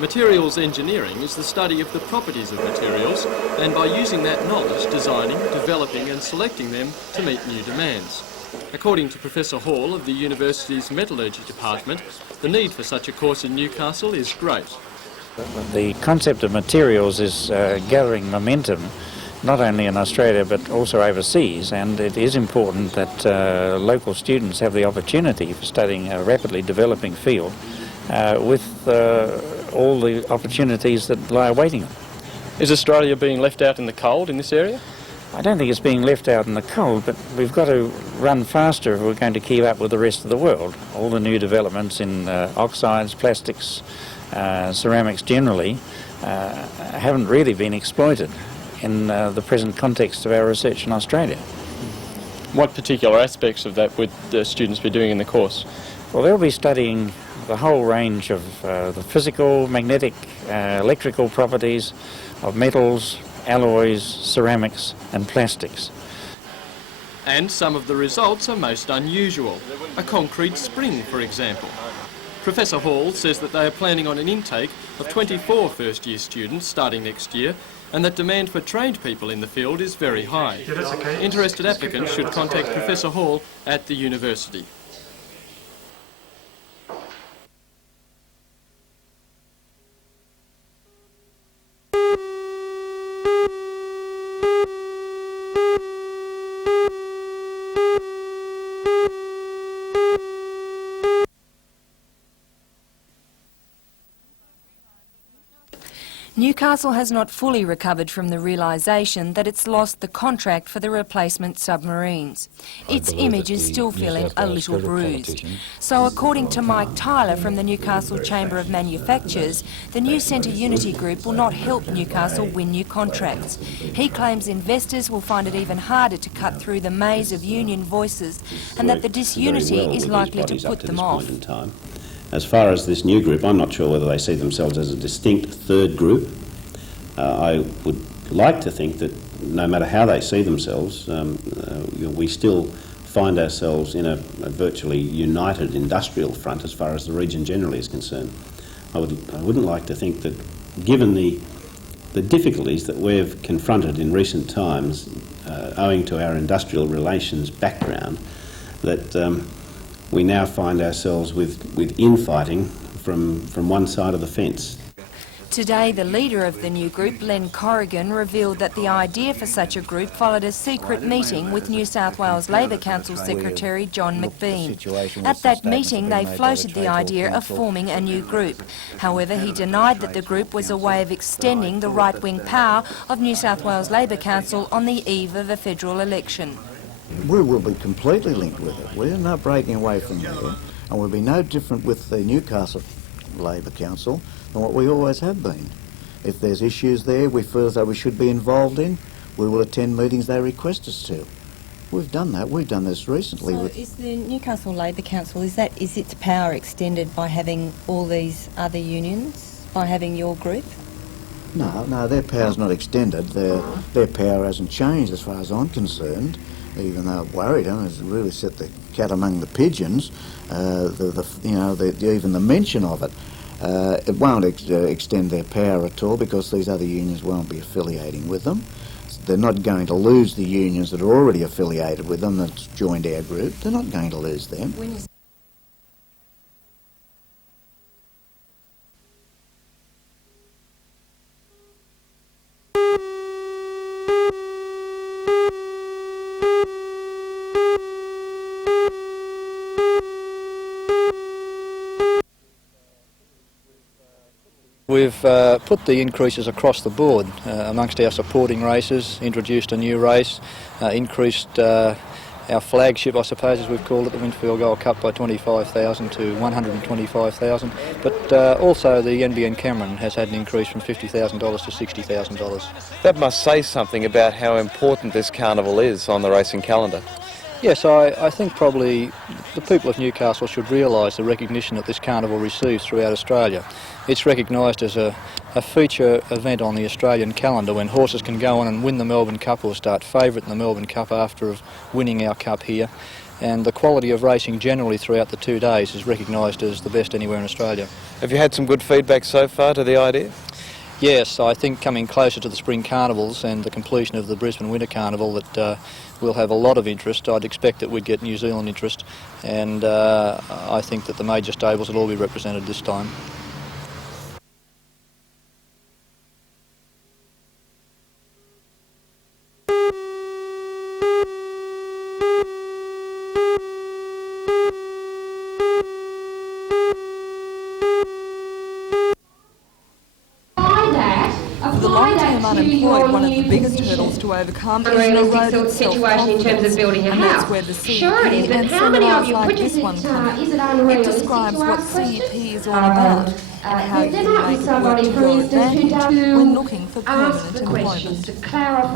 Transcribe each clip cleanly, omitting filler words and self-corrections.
Materials engineering is the study of the properties of materials and by using that knowledge designing, developing and selecting them to meet new demands. According to Professor Hall of the university's metallurgy department, the need for such a course in Newcastle is great. The concept of materials is gathering momentum not only in Australia but also overseas, and it is important that local students have the opportunity for studying a rapidly developing field with all the opportunities that lie awaiting them. Is Australia being left out in the cold in this area? I don't think it's being left out in the cold, but we've got to run faster if we're going to keep up with the rest of the world. All the new developments in oxides, plastics, ceramics generally haven't really been exploited in the present context of our research in Australia. What particular aspects of that would the students be doing in the course? Well, they'll be studying the whole range of the physical, magnetic, electrical properties of metals, alloys, ceramics and plastics. And some of the results are most unusual. A concrete spring, for example. Professor Hall says that they are planning on an intake of 24 first-year students starting next year, and that demand for trained people in the field is very high. Interested applicants should contact Professor Hall at the university. Newcastle has not fully recovered from the realisation that it's lost the contract for the replacement submarines. Its image is still feeling a little bruised. So according to Mike Tyler from the Newcastle Chamber of Manufacturers, the new Centre Unity Group will not help Newcastle win new contracts. He claims investors will find it even harder to cut through the maze of union voices and that the disunity is likely to put them off. As far as this new group, I'm not sure whether they see themselves as a distinct third group. I would like to think that no matter how they see themselves, we still find ourselves in a virtually united industrial front as far as the region generally is concerned. I wouldn't like to think that, given the difficulties that we've confronted in recent times, owing to our industrial relations background, that we now find ourselves with infighting from one side of the fence. Today, the leader of the new group, Len Corrigan, revealed that the idea for such a group followed a secret meeting with New South Wales Labor Council Secretary John McBean. At that meeting, they floated the idea of forming a new group. However, he denied that the group was a way of extending the right-wing power of New South Wales Labor Council on the eve of a federal election. We will be completely linked with it. We're not breaking away from there, and we'll be no different with the Newcastle Labor Council than what we always have been. If there's issues there we feel as though we should be involved in, we will attend meetings they request us to. We've done that. We've done this recently. So is the Newcastle Labor Council, is its power extended by having all these other unions, by having your group? No, their power's not extended. Their power hasn't changed as far as I'm concerned. Even though I'm worried, it's really set the cat among the pigeons. Even the mention of it, it won't extend their power at all because these other unions won't be affiliating with them. They're not going to lose the unions that are already affiliated with them that's joined our group. They're not going to lose them. We've put the increases across the board amongst our supporting races, introduced a new race, increased our flagship, I suppose, as we've called it, the Winfield Gold Cup by 25,000 to 125,000. But also the NBN Cameron has had an increase from $50,000 to $60,000. That must say something about how important this carnival is on the racing calendar. Yes, I think probably the people of Newcastle should realise the recognition that this carnival receives throughout Australia. It's recognised as a feature event on the Australian calendar when horses can go on and win the Melbourne Cup or start favourite in the Melbourne Cup after winning our cup here. and the quality of racing generally throughout the 2 days is recognised as the best anywhere in Australia. Have you had some good feedback so far to the idea? Yes, I think coming closer to the spring carnivals and the completion of the Brisbane Winter Carnival that we'll have a lot of interest. I'd expect that we'd get New Zealand interest, and I think that the major stables will all be represented this time. For the long-term unemployed, one of the biggest hurdles to overcome is an eroded self-confidence, and that's where the CEP and seminars like this one come in. It describes what CEP is all about and how you can make it work to your advantage when looking for permanent employment.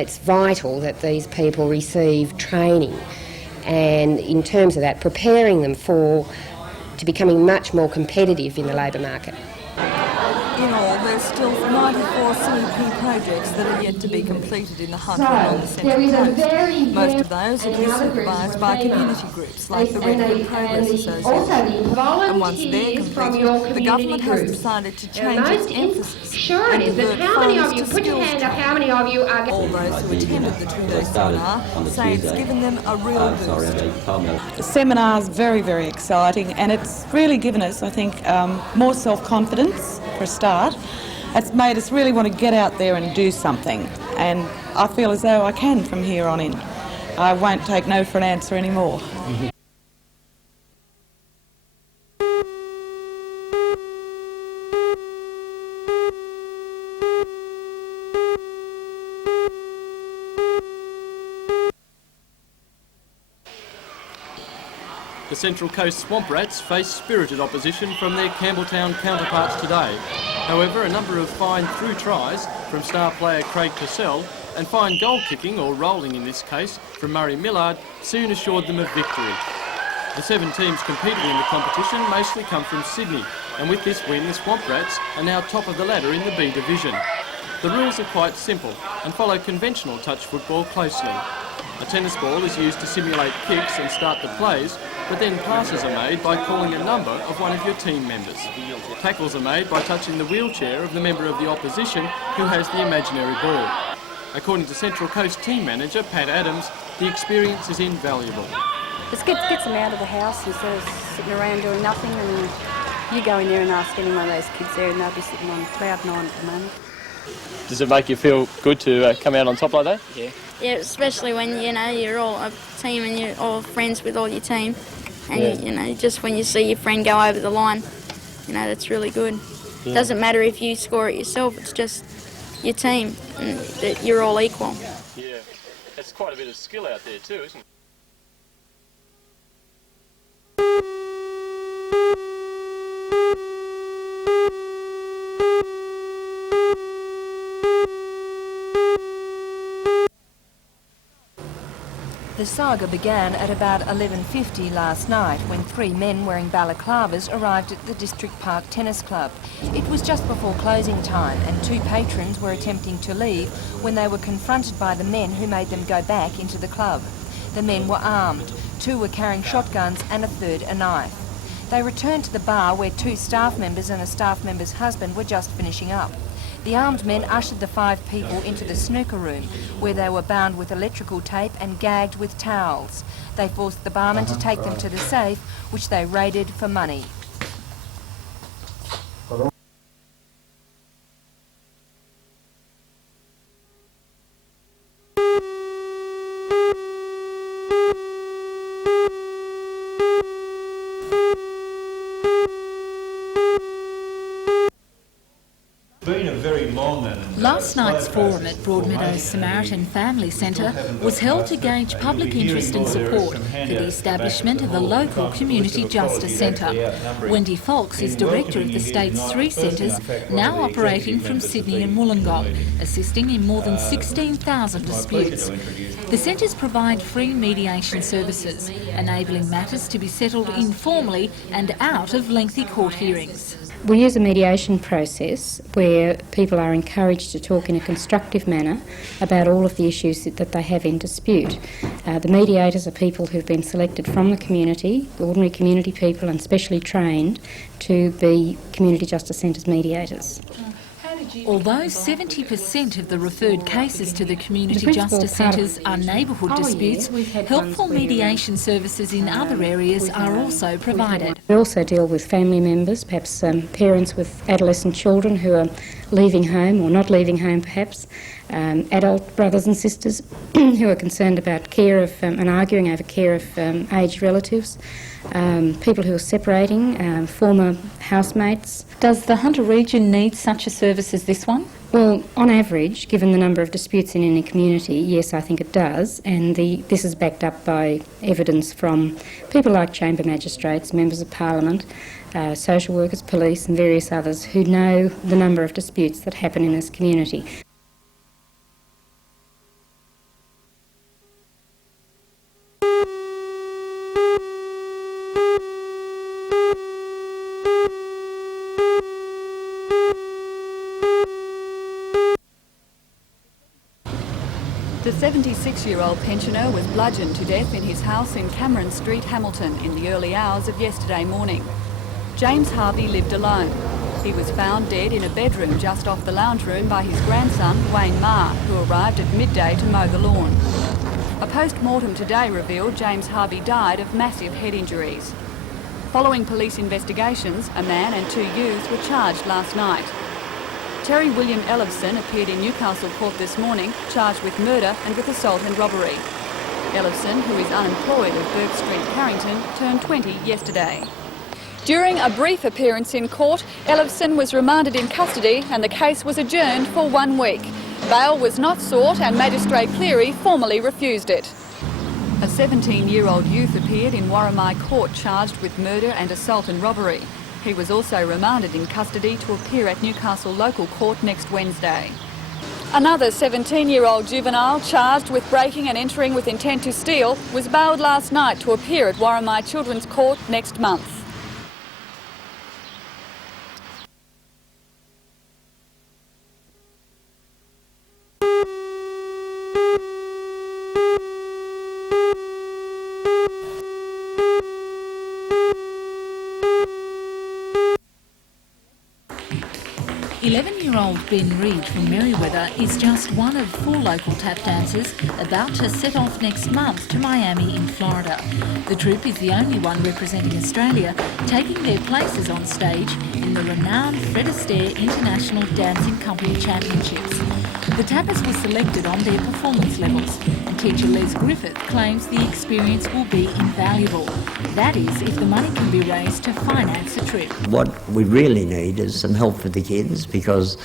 It's vital that these people receive training, and in terms of that, preparing them to becoming much more competitive in the labour market. In all, there's still 94 CEP projects that are yet to be completed in the heartland on the Central Coast. Most of those will be supervised by community groups like the Redwood Progress Association. And once they're completed, the government has decided to change its emphasis and divert funds to skills training. All those who attended the 2-day seminar say it's given them a real boost. The seminar's very, very exciting, and it's really given us, I think, more self-confidence for a start. It's made us really want to get out there and do something, and I feel as though I can from here on in. I won't take no for an answer anymore. The Central Coast Swamp Rats face spirited opposition from their Campbelltown counterparts today. However, a number of fine through tries from star player Craig Purcell and fine goal kicking, or rolling in this case, from Murray Millard soon assured them of victory. The 7 teams competing in the competition mostly come from Sydney, and with this win the Swamp Rats are now top of the ladder in the B Division. The rules are quite simple and follow conventional touch football closely. A tennis ball is used to simulate kicks and start the plays, but then passes are made by calling a number of one of your team members. Tackles are made by touching the wheelchair of the member of the opposition who has the imaginary ball. According to Central Coast team manager Pat Adams, the experience is invaluable. It gets them out of the house instead of sitting around doing nothing, and you go in there and ask any one of those kids there and they'll be sitting on cloud 9 at the moment. Does it make you feel good to come out on top like that? Yeah. Yeah, especially when, you know, you're all a team and you're all friends with all your team. And, you know, just when you see your friend go over the line, you know, that's really good. Yeah. It doesn't matter if you score it yourself, it's just your team and that you're all equal. Yeah, it's quite a bit of skill out there too, isn't it? The saga began at about 11:50 last night when 3 men wearing balaclavas arrived at the District Park Tennis Club. It was just before closing time and 2 patrons were attempting to leave when they were confronted by the men who made them go back into the club. The men were armed. 2 were carrying shotguns and a third a knife. They returned to the bar where 2 staff members and a staff member's husband were just finishing up. The armed men ushered the 5 people into the snooker room, where they were bound with electrical tape and gagged with towels. They forced the barman to take them to the safe, which they raided for money. Last night's forum at Broadmeadows Samaritan Family Centre was held to gauge public interest and support for the establishment of a local community justice centre. Wendy Foulkes is director of the state's 3 centres, now operating from Sydney and Wollongong, assisting in more than 16,000 disputes. The centres provide free mediation services, enabling matters to be settled informally and out of lengthy court hearings. We use a mediation process where people are encouraged to talk in a constructive manner about all of the issues that they have in dispute. The mediators are people who've been selected from the community, ordinary community people, and specially trained to be community justice centres mediators. Although 70% of the referred cases to the community justice centres are neighbourhood disputes, helpful mediation services in other areas are also provided. We also deal with family members, perhaps parents with adolescent children who are leaving home or not leaving home perhaps, adult brothers and sisters who are concerned about care of and arguing over care of aged relatives, people who are separating, former housemates. Does the Hunter region need such a service as this one? Well, on average, given the number of disputes in any community, yes, I think it does, and this is backed up by evidence from people like chamber magistrates, members of parliament, social workers, police and various others who know the number of disputes that happen in this community. The 76-year-old pensioner was bludgeoned to death in his house in Cameron Street, Hamilton, in the early hours of yesterday morning. James Harvey lived alone. He was found dead in a bedroom just off the lounge room by his grandson, Wayne Marr, who arrived at midday to mow the lawn. A post-mortem today revealed James Harvey died of massive head injuries. Following police investigations, a man and 2 youths were charged last night. Terry William Ellefson appeared in Newcastle Court this morning, charged with murder and with assault and robbery. Ellefson, who is unemployed at Burke Street, Carrington, turned 20 yesterday. During a brief appearance in court, Ellefson was remanded in custody and the case was adjourned for 1 week. Bail was not sought and Magistrate Cleary formally refused it. A 17-year-old youth appeared in Warramai Court charged with murder and assault and robbery. He was also remanded in custody to appear at Newcastle Local Court next Wednesday. Another 17-year-old juvenile charged with breaking and entering with intent to steal was bailed last night to appear at Warramai Children's Court next month. Old Ben Reid from Merriweather is just one of 4 local tap dancers about to set off next month to Miami in Florida. The troupe is the only one representing Australia, taking their places on stage in the renowned Fred Astaire International Dancing Company Championships. The tappers were selected on their performance levels, and teacher Les Griffith claims the experience will be invaluable. That is, if the money can be raised to finance a trip. What we really need is some help for the kids, because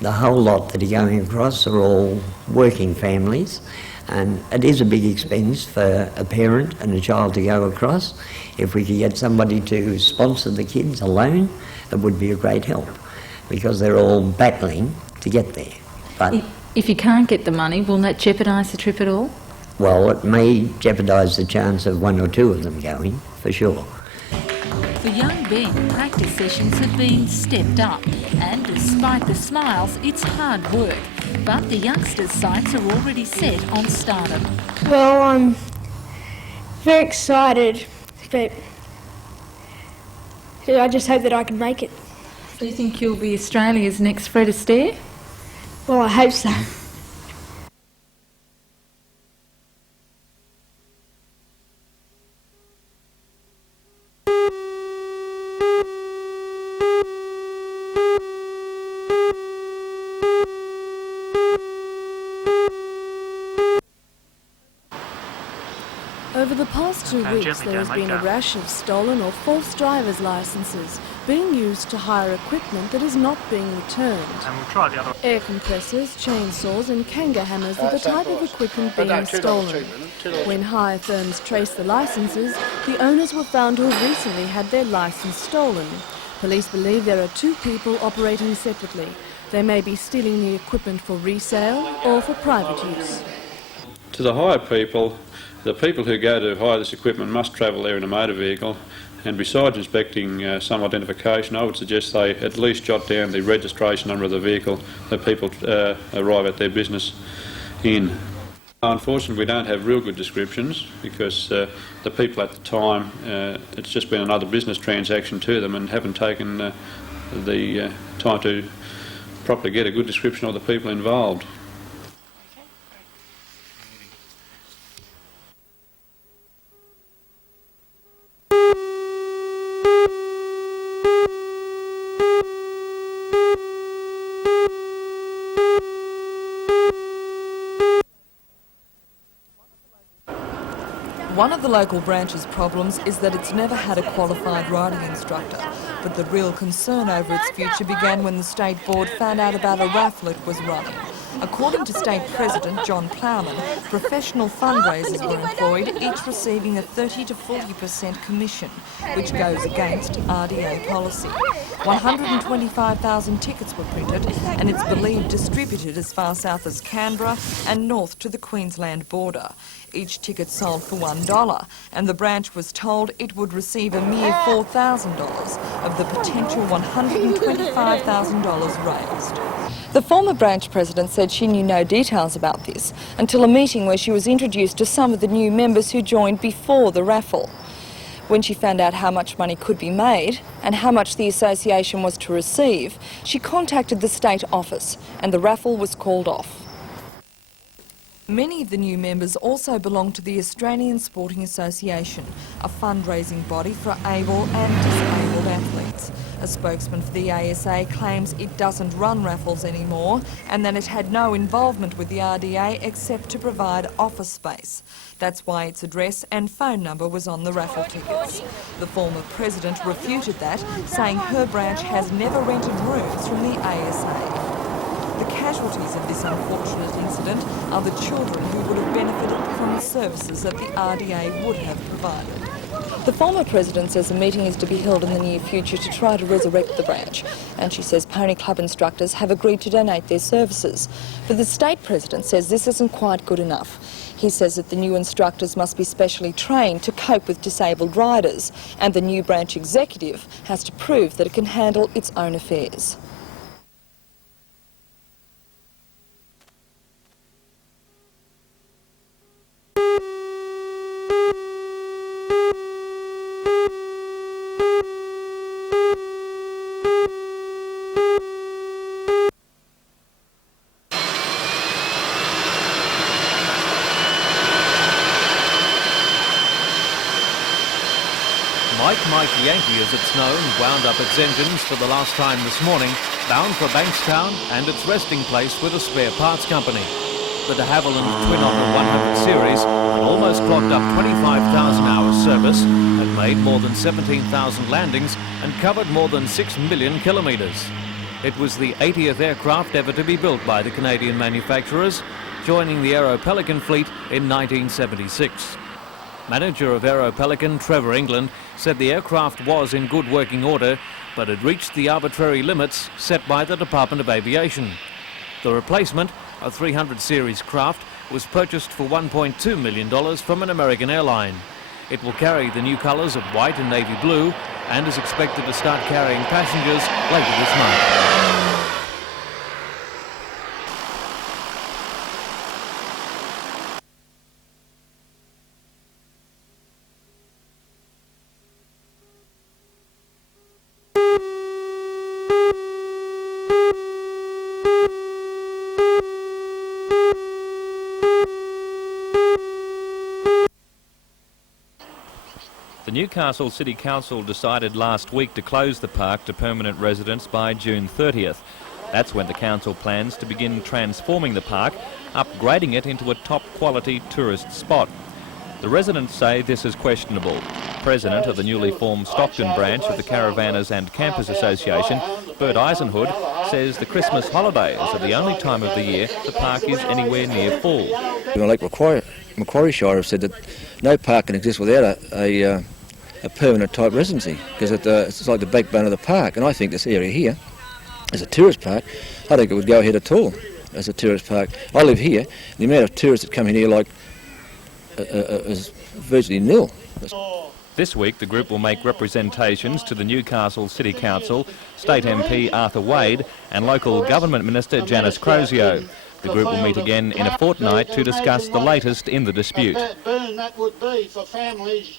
the whole lot that are going across are all working families, and it is a big expense for a parent and a child to go across. If we could get somebody to sponsor the kids alone, it would be a great help, because they're all battling to get there. But if you can't get the money, will that jeopardise the trip at all? Well, it may jeopardise the chance of 1 or 2 of them going, for sure. For young Ben, practice sessions have been stepped up, and despite the smiles, it's hard work. But the youngsters' sights are already set on stardom. Well, I'm very excited, but I just hope that I can make it. Do you think you'll be Australia's next Fred Astaire? Well, I hope so. Over the past 2 weeks, there has been a rash of stolen or false driver's licences being used to hire equipment that is not being returned. Air compressors, chainsaws and kanga hammers are the type of equipment being stolen. When hire firms traced the licences, the owners were found to have recently had their licence stolen. Police believe there are 2 people operating separately. They may be stealing the equipment for resale or for private use. To the hire people, The people who go to hire this equipment must travel there in a motor vehicle, and besides inspecting some identification, I would suggest they at least jot down the registration number of the vehicle that people arrive at their business in. Unfortunately, we don't have real good descriptions because the people at the time, it's just been another business transaction to them and haven't taken the time to properly get a good description of the people involved. One of the local branch's problems is that it's never had a qualified riding instructor, but the real concern over its future began when the State Board found out about a raffle it was running. According to State President John Plowman, professional fundraisers were employed, each receiving a 30 to 40% commission, which goes against RDA policy. 125,000 tickets were printed, and it's believed distributed as far south as Canberra and north to the Queensland border. Each ticket sold for $1, and the branch was told it would receive a mere $4,000 of the potential $125,000 raised. The former branch president said she knew no details about this until a meeting where she was introduced to some of the new members who joined before the raffle. When she found out how much money could be made and how much the association was to receive, she contacted the state office and the raffle was called off. Many of the new members also belong to the Australian Sporting Association, a fundraising body for able and disabled athletes. A spokesman for the ASA claims it doesn't run raffles anymore and that it had no involvement with the RDA except to provide office space. That's why its address and phone number was on the raffle tickets. The former president refuted that, saying her branch has never rented rooms from the ASA. The casualties of this unfortunate incident are the children who would have benefited from the services that the RDA would have provided. The former president says a meeting is to be held in the near future to try to resurrect the branch, and she says pony club instructors have agreed to donate their services. But the state president says this isn't quite good enough. He says that the new instructors must be specially trained to cope with disabled riders, and the new branch executive has to prove that it can handle its own affairs. Mike Yankee, as it's known, wound up its engines for the last time this morning, bound for Bankstown and its resting place with a spare parts company. The de Havilland Twin Otter 100 series almost clocked up 25,000 hours service, had made more than 17,000 landings and covered more than 6 million kilometres. It was the 80th aircraft ever to be built by the Canadian manufacturers, joining the Aero Pelican fleet in 1976. Manager of Aero Pelican, Trevor England, said the aircraft was in good working order, but had reached the arbitrary limits set by the Department of Aviation. The replacement, a 300 series craft, was purchased for $1.2 million from an American airline. It will carry the new colours of white and navy blue and is expected to start carrying passengers later this month. The Newcastle City Council decided last week to close the park to permanent residents by June 30th. That's when the council plans to begin transforming the park, upgrading it into a top-quality tourist spot. The residents say this is questionable. President of the newly formed Stockton branch of the Caravanners and Campers Association, Bert Eisenhood, says the Christmas holidays are the only time of the year the park is anywhere near full. Like Macquarie Shire have said that no park can exist without a permanent type residency, because it's like the backbone of the park, and I think this area here is a tourist park. I think it would go ahead at all as a tourist park. I live here, the amount of tourists that come in here, like is virtually nil. This week the group will make representations to the Newcastle City Council, State MP Arthur Wade and local government minister Janice Crozio. The group will meet again in a fortnight to discuss the latest in the dispute. That would be for families.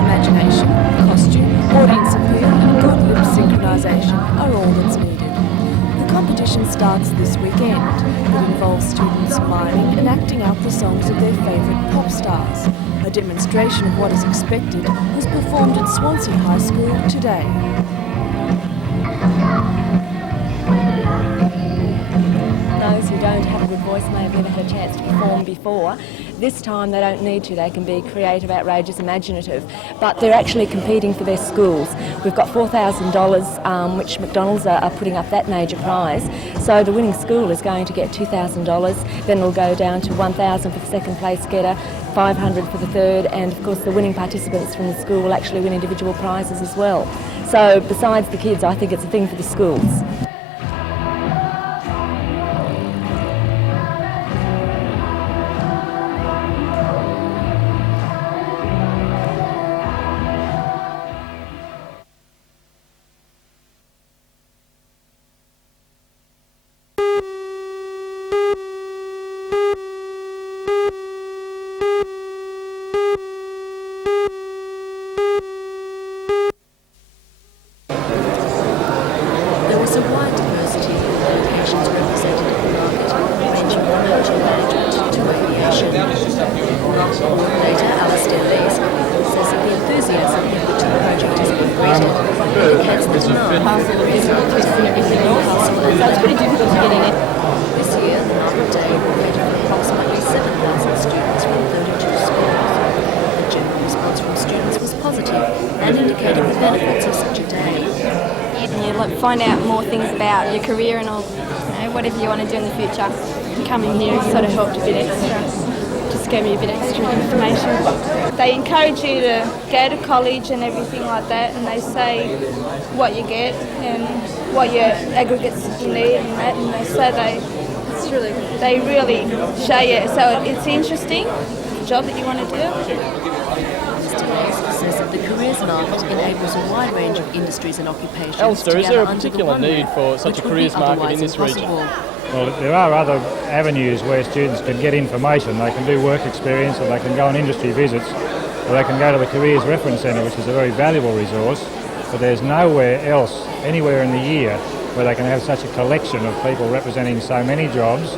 Imagination, costume, audience appeal and good lip synchronisation are all that's needed. The competition starts this weekend. It involves students miming and acting out the songs of their favourite pop stars. A demonstration of what is expected was performed at Swansea High School today. Those who don't have a good voice may have never had a chance to perform before. This time they don't need to. They can be creative, outrageous, imaginative, but they're actually competing for their schools. We've got $4,000 which McDonald's are putting up that major prize. So the winning school is going to get $2,000, then it'll go down to $1,000 for the second place getter, $500 for the third, and of course the winning participants from the school will actually win individual prizes as well. So besides the kids, I think it's a thing for the schools. Find out more things about your career and all, whatever you want to do in the future. Coming here sort of helped a bit extra, just gave me a bit extra information. They encourage you to go to college and everything like that, and they say what you get and what your aggregates you need and that, and they say they really show you. So it's interesting, the job that you want to do. Says that the careers market enables a wide range of industries and occupations. Alistair, is there a particular need for such a careers market in this region? Well, there are other avenues where students can get information. They can do work experience, or they can go on industry visits, or they can go to the Careers Reference Centre, which is a very valuable resource, but there's nowhere else, anywhere in the year, where they can have such a collection of people representing so many jobs,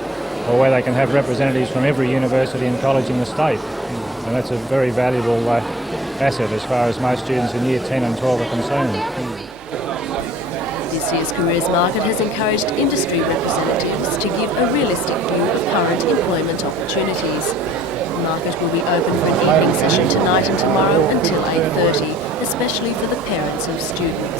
or where they can have representatives from every university and college in the state. And that's a very valuable asset as far as most students in Year 10 and 12 are concerned. This year's careers market has encouraged industry representatives to give a realistic view of current employment opportunities. The market will be open for an evening session tonight and tomorrow until 8:30, especially for the parents of students.